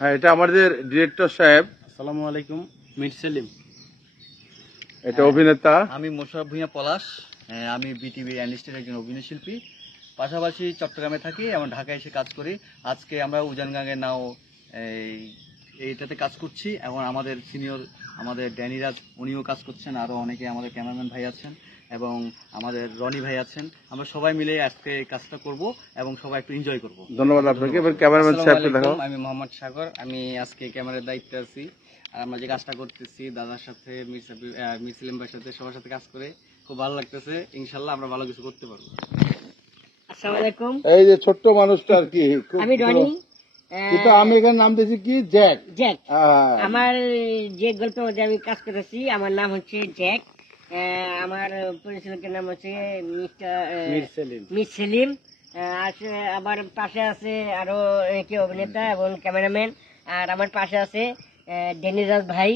হ্যাঁ, এটা আমাদের ডিরেক্টর সাহেব। আসসালামু আলাইকুম, মির সেলিম। এটা অভিনেতা। আমি মোশাররফ ভূঁইয়া পলাশ। আমি বিটিভি ইন্ডাস্ট্রির একজন অভিনয় শিল্পী, পাশাপাশি চট্টগ্রামে থাকি এবং ঢাকায় এসে কাজ করি। আজকে আমরা উজানগাঙ্গের নাও এইটাতে কাজ করছি এবং আমাদের সিনিয়র আমাদের ড্যানিরাজ উনিও কাজ করছেন, আরও অনেকে আমাদের ক্যামেরাম্যান ভাই আছেন এবং আমাদের রনি ভাই আছেন। আমরা সবাই মিলে আজকে এই কাজটা করব এবং সবাই একটু এনজয় করব। ধন্যবাদ আপনাকে। এবার ক্যামেরাম্যান সাহেবকে দেখাও। আমি মোহাম্মদ সাগর, আমি আজকে ক্যামেরার দায়িত্বে আছি। আর আমরা যে কাজটা করতেছি দাদার সাথে, মির সেলিম ভাইয়ের সাথে, সবার সাথে কাজ করে খুব ভালো লাগতেছে। ইনশাল্লাহ আমরা ভালো কিছু করতে পারবো। আসসালামু আলাইকুম, এই যে ছোট্ট মানুষটা আর কি, আমি রনি। কিন্তু আমি এখানে নাম দিয়েছি কি জ্যাক। জ্যাক আমার যে গল্পের মধ্যে আমি কাজ করেছি, আমার নাম হচ্ছে জ্যাক। আমার পরিচালকের নাম হচ্ছে মির সেলিম। আমার পাশে আছে আরো কি অভিনেতা এবং ক্যামেরাম্যান। আর আমার পাশে আছে ড্যানিরাজ ভাই,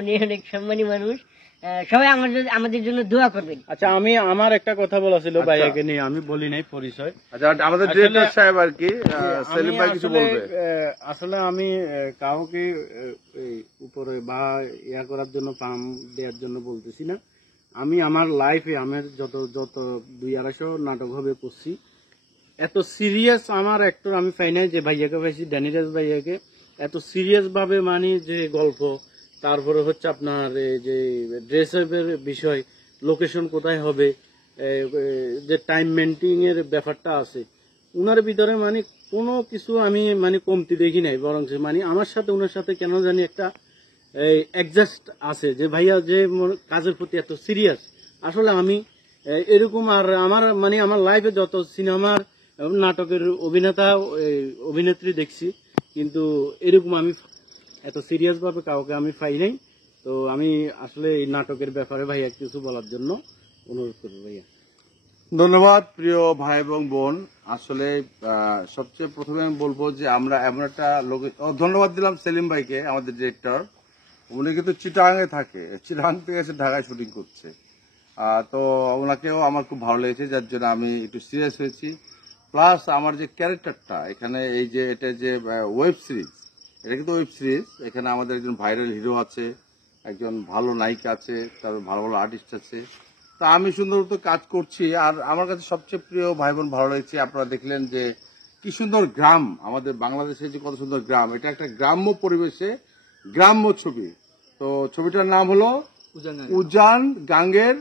উনি অনেক সম্মানী মানুষ। সবাই আমাদের জন্য দোয়া করবেন। আচ্ছা, আমি আমার একটা কথা বলা ছিল ভাইয়াকে নিয়ে, আমি বলি নাই পরিচয়। আচ্ছা, আমাদের ডিরেক্টর সাহেব আর কি সেলিম ভাই কিছু বলবে। আসলে আমি কাউকে উপরে বা ইয়া করার জন্য, পাম দেওয়ার জন্য বলতেছি না। আমি আমার লাইফে আমার যত 200-250 নাটক হবে করছি, এত সিরিয়াস আমার অ্যাক্টর আমি পাই নাই। যে ভাইয়াকে পাইছি, ড্যানিরাজ ভাইয়াকে, এত সিরিয়াস ভাবে মানে যে গল্প, তারপরে হচ্ছে আপনার যে ড্রেস আপের বিষয়, লোকেশন কোথায় হবে, যে টাইম মেনটেনিং এর ব্যাপারটা আছে উনার ভিতরে, মানে কোনো কিছু আমি মানে কমতি দেখি নাই। বরং মানে আমার সাথে উনার সাথে কেন জানি একটা অ্যাডজাস্ট আছে যে ভাইয়া যে কাজের প্রতি এত সিরিয়াস। আসলে আমি এরকম আর আমার মানে আমার লাইফে যত সিনেমার নাটকের অভিনেতা অভিনেত্রী দেখছি, কিন্তু এরকম আমি এত সিরিয়াস ভাবে কাউকে আমি পাই নাই। তো আমি আসলে এই নাটকের ব্যাপারে ভাইয়া কিছু বলার জন্য অনুরোধ করবো। ভাইয়া ধন্যবাদ প্রিয় ভাই এবং বোন। আসলে সবচেয়ে প্রথমে আমি বলবো যে আমরা এমন একটা ধন্যবাদ দিলাম সেলিম ভাইকে, আমাদের ডিরেক্টর। উনি কিন্তু চিটাগাঙে থাকে, চিটাগাং থেকে এসে ঢাকায় শুটিং করছে। তো ওনাকেও আমার খুব ভালো লেগেছে, যার জন্য আমি একটু সিরিয়াস হয়েছি। প্লাস আমার যে ক্যারেক্টারটা এখানে, এই যে এটা যে ওয়েব সিরিজ, এটা কিন্তু ওয়েব সিরিজ। এখানে আমাদের একজন ভাইরাল হিরো আছে, একজন ভালো নায়িকা আছে, তারপর ভালো ভালো আর্টিস্ট আছে। তা আমি সুন্দর মতো কাজ করছি। আর আমার কাছে সবচেয়ে প্রিয় ভাই বোন ভালো লেগেছে, আপনারা দেখলেন যে কি সুন্দর গ্রাম, আমাদের বাংলাদেশের যে কত সুন্দর গ্রাম। এটা একটা গ্রাম্য পরিবেশে গ্রাম্য ছবি। তো ছবিটার নাম হলো উজান গাঙ্গের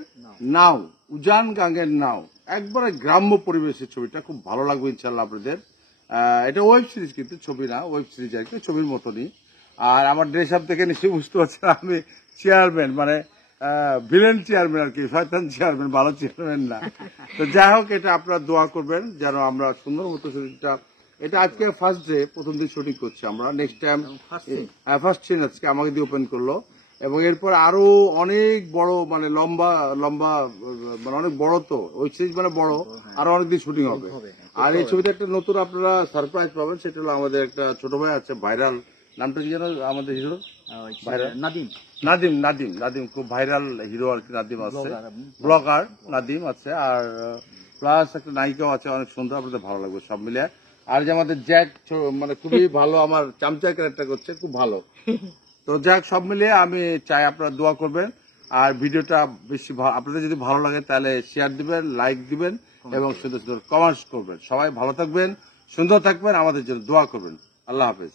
নাও। উজান গাঙ্গের নাও, একবারে গ্রাম্য পরিবেশের ছবিটা খুব ভালো লাগবে ইনশাল্লাহ আপনাদের। এটা ওয়েব সিরিজ, কিন্তু ছবি না, ওয়েব সিরিজ আর কি, ছবির মতনই। আর আমার ড্রেস আপ দেখে নিশ্চয়ই বুঝতে পারছেন আমি চেয়ারম্যান, মানে ভিলেন চেয়ারম্যান আর কি, শয়তান চেয়ারম্যান, ভালো চেয়ারম্যান না। তো যাই হোক, এটা আপনারা দোয়া করবেন যেন আমরা সুন্দর মতো শুটিংটা, এটা আজকে ফার্স্ট ডে, প্রথম দিন শুটিং করছি আমরা। নেক্সট টাইম ফার্স্ট সিন আজকে আমাকে দিয়ে ওপেন করলো, এবং এরপর আরো অনেক বড়, মানে লম্বা লম্বা, মানে অনেক বড়। তো ওই সিরিজ মানে বড়, আরো অনেকদিন শুটিং হবে। আর এই ছবিতে একটা নতুন আপনারা সারপ্রাইজ পাবেন, সেটা হলো আমাদের একটা ছোট ভাই আছে, ভাইরাল, নামটা কি জানো আমাদের হিরো? নাদিম খুব ভাইরাল হিরো আর কি, নাদিম আছে, ব্লগার নাদিম আছে। আর প্লাস একটা নায়িকাও আছে, অনেক সুন্দর, আপনাদের ভালো লাগবে সব মিলে। আর যে আমাদের জ্যাক, মানে খুবই ভালো, আমার চামচার ক্যারেক্টার করছে, খুব ভালো। তো জ্যাক, সব মিলিয়ে আমি চাই আপনারা দোয়া করবেন। আর ভিডিওটা বেশি আপনাদের যদি ভালো লাগে তাহলে শেয়ার দিবেন, লাইক দিবেন এবং সুন্দর সুন্দর কমেন্টস করবেন। সবাই ভালো থাকবেন, সুন্দর থাকবেন, আমাদের জন্য দোয়া করবেন। আল্লাহ হাফেজ।